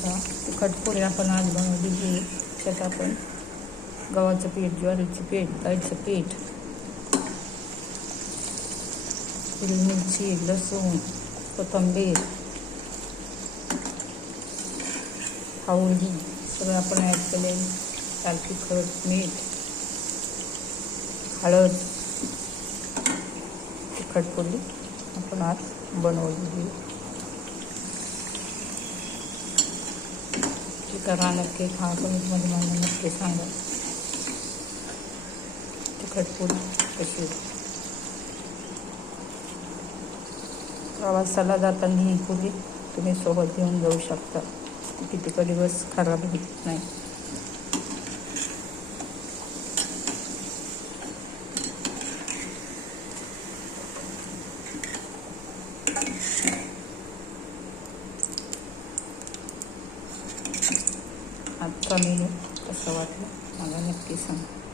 आता तिखट पोळी आपण आज बनवलेली आहे. त्यात आपण गव्हाचं पीठ, ज्वारीचं पीठ, डाळीचं पीठ, हिरवी मिरची, लसूण, कोथिंबीर, हळदी सगळं आपण ॲड केले. लाल तिखट, मीठ, हळद, तिखट पोळी आपण आज बनवलेली. करा नक्की, खा, कमेंटमध्ये मला नक्की सांगा तिखट पोळी कशी. प्रवासाला जाताना ही पोळी तुम्ही सोबत घेऊन जाऊ शकता. किती दिवस खराब होत नाही. आजचा मेनू कसा वाटला मला नक्की सांगा.